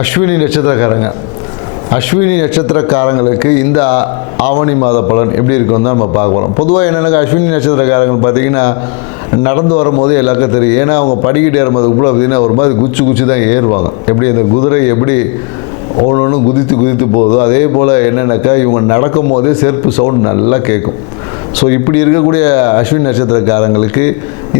அஸ்வினி நட்சத்திரக்காரங்க அஸ்வினி நட்சத்திரக்காரங்களுக்கு இந்த ஆவணி மாத பலன் எப்படி இருக்கும் தான் நம்ம பார்க்கணும் பொதுவாக என்னென்னா அஸ்வினி நட்சத்திரக்காரங்க பார்த்தீங்கன்னா நடந்து வரும்போது எல்லாருக்கும் தெரியும் ஏன்னா அவங்க படிக்கிட்டு ஏறும்போதுக்குள்ள பார்த்திங்கன்னா ஒரு மாதிரி குச்சி குச்சி தான் ஏறுவாங்க எப்படி அந்த குதிரை எப்படி ஒன்று ஒன்று குதித்து குதித்து போகுதோ அதே போல் என்னென்னாக்கா இவங்க நடக்கும் போதே செருப்பு சவுண்ட் நல்லா கேட்கும் ஸோ இப்படி இருக்கக்கூடிய அஸ்வின் நட்சத்திரக்காரங்களுக்கு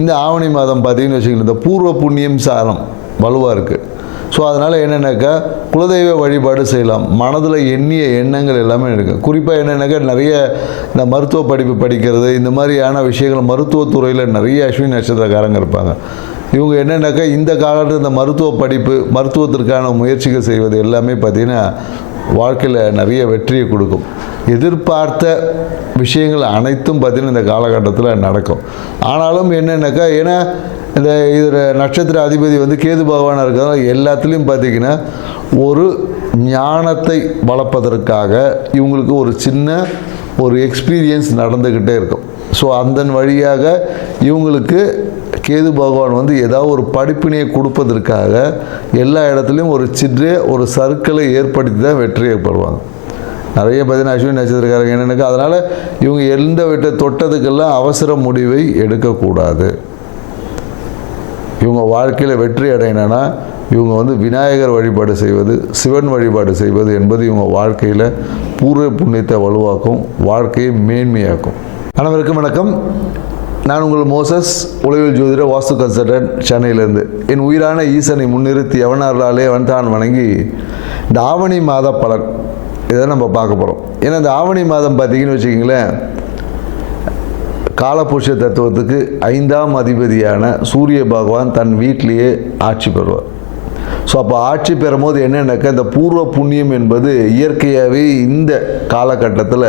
இந்த ஆவணி மாதம் பார்த்திங்கன்னு வச்சுக்கிட்டு இந்த பூர்வ புண்ணியம் சாரம் வலுவாக இருக்குது ஸோ அதனால் என்னென்னாக்கா குலதெய்வ வழிபாடு செய்யலாம் மனதில் எண்ணிய எண்ணங்கள் எல்லாமே இருக்கு குறிப்பாக என்னென்னாக்கா நிறைய இந்த மருத்துவ படிப்பு படிக்கிறது இந்த மாதிரியான விஷயங்கள் மருத்துவத்துறையில் நிறைய அஸ்வினி நட்சத்திரக்காரங்க இருப்பாங்க இவங்க என்னென்னாக்கா இந்த காலத்தில் இந்த மருத்துவ படிப்பு மருத்துவத்திற்கான முயற்சிகள் செய்வது எல்லாமே பார்த்திங்கன்னா வாழ்க்கையில் நிறைய வெற்றியை கொடுக்கும் எதிர்பார்த்த விஷயங்கள் அனைத்தும் பார்த்திங்கன்னா இந்த காலகட்டத்தில் நடக்கும் ஆனாலும் என்னென்னாக்கா ஏன்னா இந்த இதில் நட்சத்திர அதிபதி வந்து கேது பகவானாக இருக்கிறதால எல்லாத்துலேயும் பார்த்திங்கன்னா ஒரு ஞானத்தை வளர்ப்பதற்காக இவங்களுக்கு ஒரு சின்ன ஒரு எக்ஸ்பீரியன்ஸ் நடந்துக்கிட்டே இருக்கும் ஸோ அந்த வழியாக இவங்களுக்கு கேது பகவான் வந்து ஏதாவது ஒரு படிப்பினையை கொடுப்பதற்காக எல்லா இடத்துலையும் ஒரு சிற்று ஒரு சர்க்கிளை ஏற்படுத்தி தான் வெற்றியை பெறுவாங்க நிறைய பார்த்தீங்கன்னா அஸ்வினி நட்சத்திரக்காரங்க என்னென்னக்கா அதனால் இவங்க எந்த விட்ட தொட்டதுக்கெல்லாம் அவசர முடிவை எடுக்கக்கூடாது இவங்க வாழ்க்கையில் வெற்றி அடையினா இவங்க வந்து விநாயகர் வழிபாடு செய்வது சிவன் வழிபாடு செய்வது என்பது இவங்க வாழ்க்கையில் பூர்வ புண்ணியத்தை வலுவாக்கும் வாழ்க்கையை மேன்மையாக்கும் அனைவருக்கும் வணக்கம் நான் உங்கள் மோசஸ் உளவில் ஜோதிட வாஸ்து கன்சல்டன்ட் சென்னையிலேருந்து என் உயிரான ஈசனை முன்னிறுத்தி எவனார்களாலே அவன் தான் வணங்கி இந்த ஆவணி மாத பலன் இதை நம்ம பார்க்க போகிறோம் ஏன்னா இந்த ஆவணி மாதம் பார்த்தீங்கன்னு வச்சுக்கிங்களேன் காலபுருஷ தத்துவத்துக்கு ஐந்தாம் அதிபதியான சூரிய பகவான் தன் வீட்டிலேயே ஆட்சி பெறுவார் ஸோ அப்போ ஆட்சி பெறும் போது என்னென்னாக்கா இந்த பூர்வ புண்ணியம் என்பது இயற்கையாகவே இந்த காலகட்டத்தில்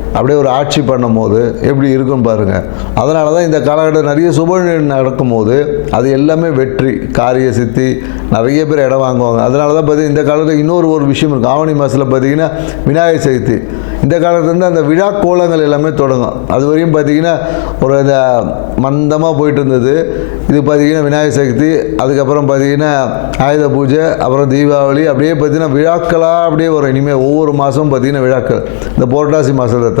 அப்படியே ஒரு ஆட்சி பண்ணும் போது எப்படி இருக்கும் பாருங்கள் அதனால தான் இந்த காலகட்டம் நிறைய சுப நடக்கும்போது அது எல்லாமே வெற்றி காரிய சித்தி நிறைய பேர் இடம் வாங்குவாங்க அதனால தான் பார்த்தீங்கன்னா இந்த காலத்தில் இன்னொரு ஒரு விஷயம் இருக்குது ஆவணி மாதத்தில் பார்த்தீங்கன்னா விநாயகர் சதுர்த்தி இந்த காலத்துலேருந்து அந்த விழா கோலங்கள் எல்லாமே தொடங்கும் அது வரையும் பார்த்திங்கன்னா ஒரு இந்த மந்தமாக போயிட்டு இருந்தது இது பார்த்திங்கன்னா விநாயகர் சதுர்த்தி அதுக்கப்புறம் பார்த்திங்கன்னா ஆயுத பூஜை அப்புறம் தீபாவளி அப்படியே பார்த்திங்கன்னா விழாக்களாக அப்படியே வரும் இனிமேல் ஒவ்வொரு மாதமும் பார்த்திங்கன்னா விழாக்கள் இந்த புரட்டாசி மாதத்தை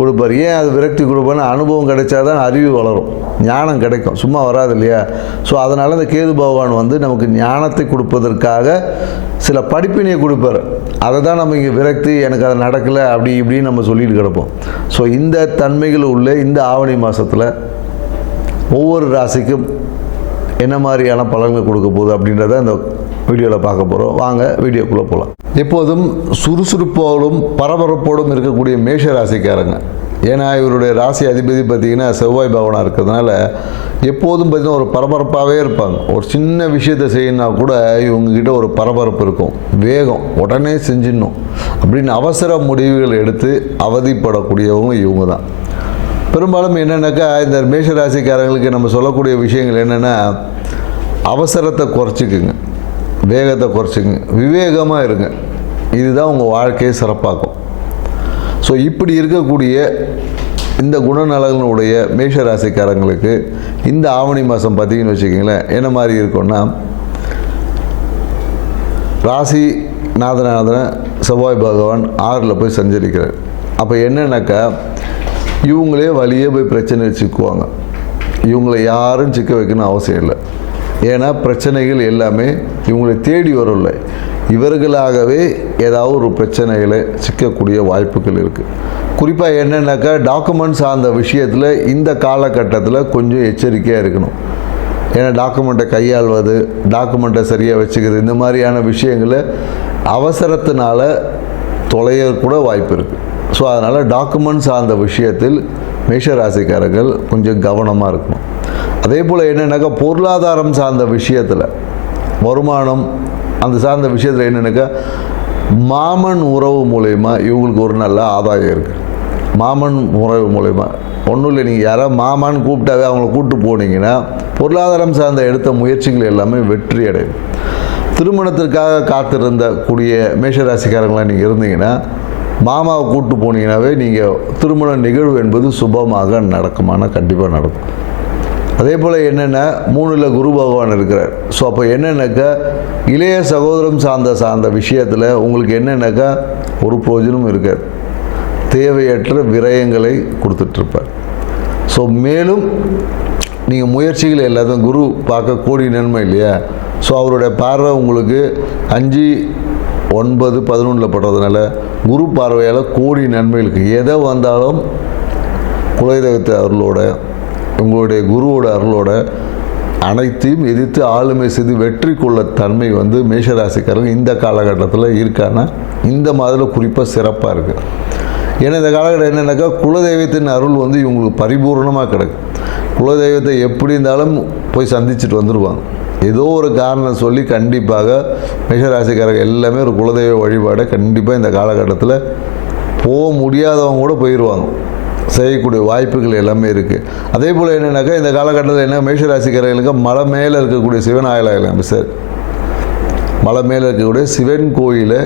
கொடுப்பார் ஏன் அது விரக்தி கொடுப்பான்னு அனுபவம் கிடைச்சா தான் அறிவு வளரும் ஞானம் கிடைக்கும் சும்மா வராது இல்லையா ஸோ அதனால் இந்த கேது பகவான் வந்து நமக்கு ஞானத்தை கொடுப்பதற்காக சில படிப்பினையை கொடுப்பார் அதை தான் நம்ம இங்கே விரக்தி எனக்கு அதை நடக்கலை அப்படி இப்படின்னு நம்ம சொல்லிட்டு கிடப்போம் ஸோ இந்த தன்மைகள் உள்ள இந்த ஆவணி மாதத்தில் ஒவ்வொரு ராசிக்கும் என்ன மாதிரியான பலன்கள் கொடுக்க போகுது அப்படின்றத அந்த வீடியோவில் பார்க்க போகிறோம் வாங்க வீடியோக்குள்ளே போகலாம் எப்போதும் சுறுசுறுப்போடும் பரபரப்போடும் இருக்கக்கூடிய மேஷ ராசிக்காரங்க ஏன்னா இவருடைய ராசி அதிபதி பார்த்திங்கன்னா செவ்வாய் பவனாக இருக்கிறதுனால எப்போதும் பார்த்திங்கன்னா ஒரு பரபரப்பாகவே இருப்பாங்க ஒரு சின்ன விஷயத்தை செய்யணும்னா கூட இவங்கக்கிட்ட ஒரு பரபரப்பு இருக்கும் வேகம் உடனே செஞ்சிடணும் அப்படின்னு அவசர முடிவுகள் எடுத்து அவதிப்படக்கூடியவங்க இவங்க தான் பெரும்பாலும் என்னென்னாக்கா இந்த மேஷ ராசிக்காரங்களுக்கு நம்ம சொல்லக்கூடிய விஷயங்கள் என்னென்னா அவசரத்தை குறைச்சிக்குங்க வேகத்தை குறைச்சிங்க விவேகமாக இருங்க இதுதான் உங்கள் வாழ்க்கையை சிறப்பாக்கும் ஸோ இப்படி இருக்கக்கூடிய இந்த குணநலனுடைய மேஷ ராசிக்காரங்களுக்கு இந்த ஆவணி மாதம் பார்த்தீங்கன்னு வச்சுக்கிங்களேன் என்ன மாதிரி இருக்கும்னா ராசி நாதநாதன செவ்வாய் பகவான் ஆறில் போய் சஞ்சரிக்கிறார் அப்போ என்னன்னாக்கா இவங்களே வழியே போய் பிரச்சனை வச்சுக்குவாங்க இவங்களை யாரும் சிக்க வைக்கணும் அவசியம் இல்லை ஏன்னா பிரச்சனைகள் எல்லாமே இவங்களை தேடி வரல இவர்களாகவே ஏதாவது ஒரு பிரச்சனைகளை சிக்கக்கூடிய வாய்ப்புகள் இருக்குது குறிப்பாக என்னென்னாக்கா டாக்குமெண்ட்ஸ் சார்ந்த விஷயத்தில் இந்த காலகட்டத்தில் கொஞ்சம் எச்சரிக்கையாக இருக்கணும் ஏன்னா டாக்குமெண்ட்டை கையாள்வது டாக்குமெண்ட்டை சரியாக வச்சுக்கிறது இந்த மாதிரியான விஷயங்களை அவசரத்தினால தொலையக்கூட வாய்ப்பு இருக்குது ஸோ அதனால் டாக்குமெண்ட்ஸ் சார்ந்த விஷயத்தில் மேஷராசிக்காரர்கள் கொஞ்சம் கவனமாக இருக்கணும் அதே போல் என்னென்னாக்கா பொருளாதாரம் சார்ந்த விஷயத்தில் வருமானம் அந்த சார்ந்த விஷயத்தில் என்னென்னாக்கா மாமன் உறவு மூலயமா இவங்களுக்கு ஒரு நல்ல ஆதாயம் இருக்குது மாமன் உறவு மூலயமா ஒன்றும் இல்லை நீங்கள் யாராவது மாமான்னு கூப்பிட்டாவே அவங்கள கூப்பிட்டு போனீங்கன்னா பொருளாதாரம் சார்ந்த எடுத்த முயற்சிகள் எல்லாமே வெற்றி அடையும் திருமணத்திற்காக காத்திருந்த கூடிய மேஷராசிக்காரங்களாக நீங்கள் இருந்தீங்கன்னா மாமாவை கூப்பிட்டு போனீங்கன்னாவே நீங்கள் திருமண நிகழ்வு என்பது சுபமாக நடக்குமானால் கண்டிப்பாக நடக்கும் அதே போல் என்னென்னா மூணில் குரு பகவான் இருக்கிறார் ஸோ அப்போ என்னென்னாக்கா இளைய சகோதரம் சார்ந்த சார்ந்த விஷயத்தில் உங்களுக்கு என்னென்னாக்கா ஒரு பிரயோஜனம் இருக்காது தேவையற்ற விரயங்களை கொடுத்துட்ருப்பார் ஸோ மேலும் நீங்கள் முயற்சிகள் எல்லாத்தையும் குரு பார்க்கக்கூடிய நன்மை இல்லையா ஸோ அவருடைய பார்வை உங்களுக்கு அஞ்சு ஒன்பது பதினொன்றில் படுறதுனால குரு பார்வையால் கோடி நன்மைகளுக்கு எதை வந்தாலும் குலதெய்வத்தை அவர்களோட உங்களுடைய குருவோட அருளோட அனைத்தையும் எதிர்த்து ஆளுமை செய்து வெற்றி கொள்ள தன்மை வந்து மேஷராசிக்காரர்கள் இந்த காலகட்டத்தில் இருக்கான்னா இந்த மாதிரி குறிப்பாக சிறப்பாக இருக்குது ஏன்னா இந்த காலகட்டம் என்னென்னாக்கா குலதெய்வத்தின் அருள் வந்து இவங்களுக்கு பரிபூர்ணமாக கிடைக்கும் குலதெய்வத்தை எப்படி இருந்தாலும் போய் சந்திச்சுட்டு வந்துடுவாங்க ஏதோ ஒரு காரணம் சொல்லி கண்டிப்பாக மேஷராசிக்காரங்க எல்லாமே ஒரு குலதெய்வ வழிபாடை கண்டிப்பாக இந்த காலகட்டத்தில் போக முடியாதவங்க கூட போயிடுவாங்க செய்யக்கூடிய வாய்ப்புகள் எல்லாமே இருக்குது அதே போல் என்னென்னாக்கா இந்த காலகட்டத்தில் என்ன மேஷராசிக்காரர்களுக்கு மலை மேலே இருக்கக்கூடிய சிவன் ஆயிலாயிரம் சார் மலை மேலே இருக்கக்கூடிய சிவன் கோயிலை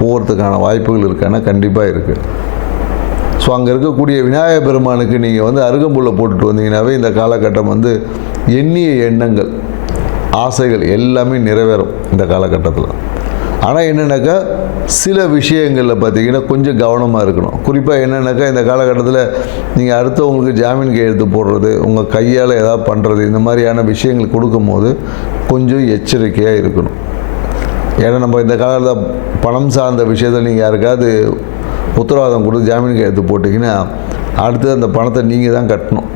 போகிறதுக்கான வாய்ப்புகள் இருக்கானா கண்டிப்பாக இருக்குது ஸோ அங்கே இருக்கக்கூடிய விநாயக பெருமானுக்கு நீங்கள் வந்து அருகம்புல்லை போட்டுட்டு வந்தீங்கன்னாவே இந்த காலகட்டம் வந்து எண்ணிய எண்ணங்கள் ஆசைகள் எல்லாமே நிறைவேறும் இந்த காலகட்டத்தில் ஆனால் என்னென்னாக்கா சில விஷயங்களில் பார்த்தீங்கன்னா கொஞ்சம் கவனமாக இருக்கணும் குறிப்பாக என்னென்னாக்கா இந்த காலகட்டத்தில் நீங்கள் அடுத்தவங்களுக்கு ஜாமீன் கையெழுத்து போடுறது உங்கள் கையால் ஏதாவது பண்ணுறது இந்த மாதிரியான விஷயங்கள் கொடுக்கும்போது கொஞ்சம் எச்சரிக்கையாக இருக்கணும் ஏன்னா நம்ம இந்த காலத்தில் பணம் சார்ந்த விஷயத்த நீங்கள் யாருக்காவது உத்தரவாதம் கொடுத்து ஜாமீன் கையெழுத்து போட்டிங்கன்னா அடுத்து அந்த பணத்தை நீங்கள் தான் கட்டணும்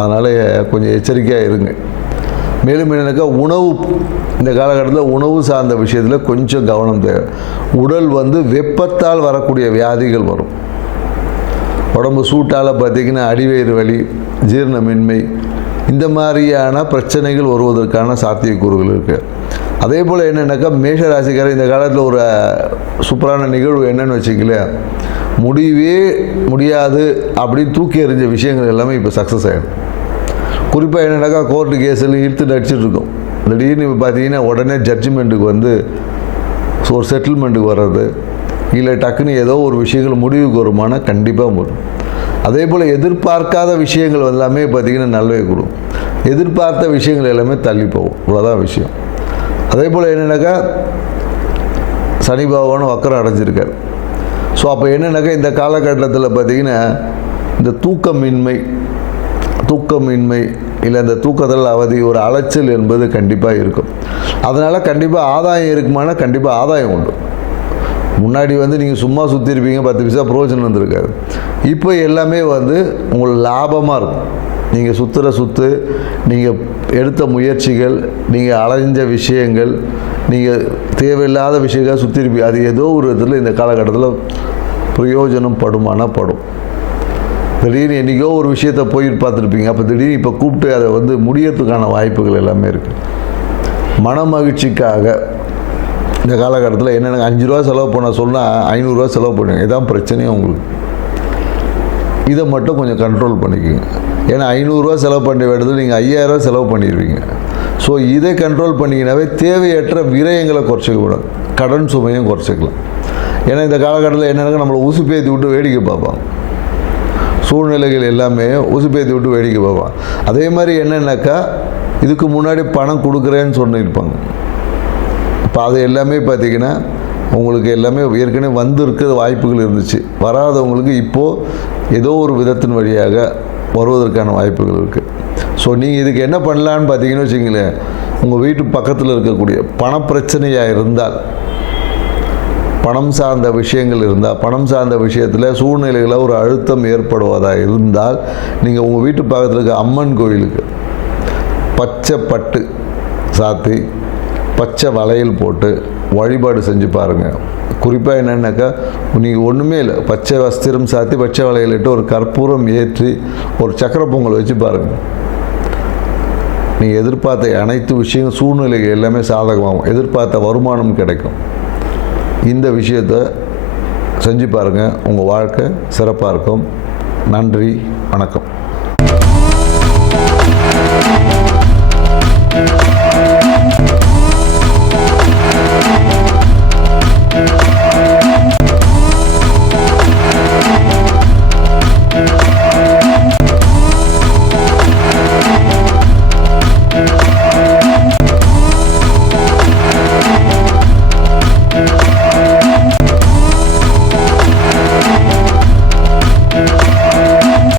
அதனால் கொஞ்சம் எச்சரிக்கையாக இருங்க மேலும் என்னென்னாக்கா உணவு இந்த காலகட்டத்தில் உணவு சார்ந்த விஷயத்தில் கொஞ்சம் கவனம் தேவை உடல் வந்து வெப்பத்தால் வரக்கூடிய வியாதிகள் வரும் உடம்பு சூட்டால் பார்த்திங்கன்னா அடிவயிறு வலி ஜீரணமின்மை இந்த மாதிரியான பிரச்சனைகள் வருவதற்கான சாத்தியக்கூறுகள் இருக்குது அதே போல் என்னென்னாக்கா மேஷ இந்த காலத்தில் ஒரு சூப்பரான நிகழ்வு என்னென்னு வச்சுக்கல முடியவே முடியாது அப்படின்னு தூக்கி எறிஞ்ச விஷயங்கள் எல்லாமே இப்போ சக்ஸஸ் ஆகிடும் குறிப்பாக என்னென்னாக்கா கோர்ட்டு கேஸில் இழுத்து நடிச்சிட்ருக்கோம் திடீர்னு இப்போ பார்த்தீங்கன்னா உடனே ஜட்ஜ்மெண்ட்டுக்கு வந்து ஒரு செட்டில்மெண்ட்டுக்கு வர்றது இல்லை டக்குன்னு ஏதோ ஒரு விஷயங்கள் முடிவுக்கு வருமானா கண்டிப்பாக வரும் அதே போல் எதிர்பார்க்காத விஷயங்கள் எல்லாமே பார்த்திங்கன்னா நல்லவே கொடுக்கும் எதிர்பார்த்த விஷயங்கள் எல்லாமே தள்ளி போகும் இவ்வளோதான் விஷயம் அதே போல் என்னென்னாக்கா சனி பகவானும் வக்கரம் அடைஞ்சிருக்கார் ஸோ அப்போ என்னென்னாக்கா இந்த காலகட்டத்தில் பார்த்திங்கன்னா இந்த தூக்கமின்மை தூக்கமின்மை இல்லை அந்த தூக்கத்தில் அவதி ஒரு அலைச்சல் என்பது கண்டிப்பாக இருக்கும் அதனால் கண்டிப்பாக ஆதாயம் இருக்குமானா கண்டிப்பாக ஆதாயம் உண்டு முன்னாடி வந்து நீங்கள் சும்மா சுற்றி இருப்பீங்க பத்து பைசா பிரோஜனம் வந்திருக்காது இப்போ எல்லாமே வந்து உங்களுக்கு லாபமாக இருக்கும் நீங்கள் சுற்றுற சுற்று நீங்கள் எடுத்த முயற்சிகள் நீங்கள் அலைஞ்ச விஷயங்கள் நீங்கள் தேவையில்லாத விஷயங்கள் சுற்றிருப்பீங்க அது ஏதோ ஒரு விதத்தில் இந்த காலகட்டத்தில் பிரயோஜனம் படுமானா படும் திடீர்னு என்றைக்கோ ஒரு விஷயத்தை போயிட்டு பார்த்துருப்பீங்க அப்போ திடீர்னு இப்போ கூப்பிட்டு அதை வந்து முடியறதுக்கான வாய்ப்புகள் எல்லாமே இருக்குது மன மகிழ்ச்சிக்காக இந்த காலகட்டத்தில் என்னென்ன அஞ்சு ரூபா செலவு பண்ண சொன்னால் ஐநூறுரூவா செலவு பண்ணுவீங்க இதான் பிரச்சனையும் உங்களுக்கு இதை மட்டும் கொஞ்சம் கண்ட்ரோல் பண்ணிக்கோங்க ஏன்னா ஐநூறுரூவா செலவு பண்ண வேண்டியது நீங்கள் ஐயாயிரரூவா செலவு பண்ணிடுவீங்க ஸோ இதை கண்ட்ரோல் பண்ணிங்கனாவே தேவையற்ற விரயங்களை குறைச்சிக்கூடாது கடன் சுமையும் குறைச்சிக்கலாம் ஏன்னா இந்த காலகட்டத்தில் என்னென்னா நம்மளை உசு பேத்தி விட்டு வேடிக்கை பார்ப்பாங்க சூழ்நிலைகள் எல்லாமே உசுப்பேத்தி விட்டு வேடிக்கை போவான் அதே மாதிரி என்னென்னாக்கா இதுக்கு முன்னாடி பணம் கொடுக்குறேன்னு சொல்லியிருப்பாங்க இப்போ அது எல்லாமே பார்த்திங்கன்னா உங்களுக்கு எல்லாமே ஏற்கனவே வந்திருக்கிற வாய்ப்புகள் இருந்துச்சு வராதவங்களுக்கு இப்போது ஏதோ ஒரு விதத்தின் வழியாக வருவதற்கான வாய்ப்புகள் இருக்குது ஸோ நீங்கள் இதுக்கு என்ன பண்ணலான்னு பார்த்தீங்கன்னு வச்சிங்களேன் உங்கள் வீட்டு பக்கத்தில் இருக்கக்கூடிய பணப்பிரச்சனையாக இருந்தால் பணம் சார்ந்த விஷயங்கள் இருந்தால் பணம் சார்ந்த விஷயத்தில் சூழ்நிலையில் ஒரு அழுத்தம் ஏற்படுவதாக இருந்தால் நீங்கள் உங்கள் வீட்டு பக்கத்தில் இருக்க அம்மன் கோயிலுக்கு பச்சை பட்டு சாத்தி பச்சை வளையல் போட்டு வழிபாடு செஞ்சு பாருங்கள் குறிப்பாக என்னென்னாக்கா நீங்கள் ஒன்றுமே இல்லை பச்சை வஸ்திரம் சாத்தி பச்சை வளையல் இட்டு ஒரு கற்பூரம் ஏற்றி ஒரு சக்கர பொங்கல் வச்சு பாருங்கள் நீங்கள் எதிர்பார்த்த அனைத்து விஷயங்கள் சூழ்நிலைகள் எல்லாமே சாதகமாகும் எதிர்பார்த்த வருமானம் கிடைக்கும் இந்த விஷயத்தை செஞ்சு பாருங்கள் உங்கள் வாழ்க்கை சிறப்பாக இருக்கும் நன்றி வணக்கம்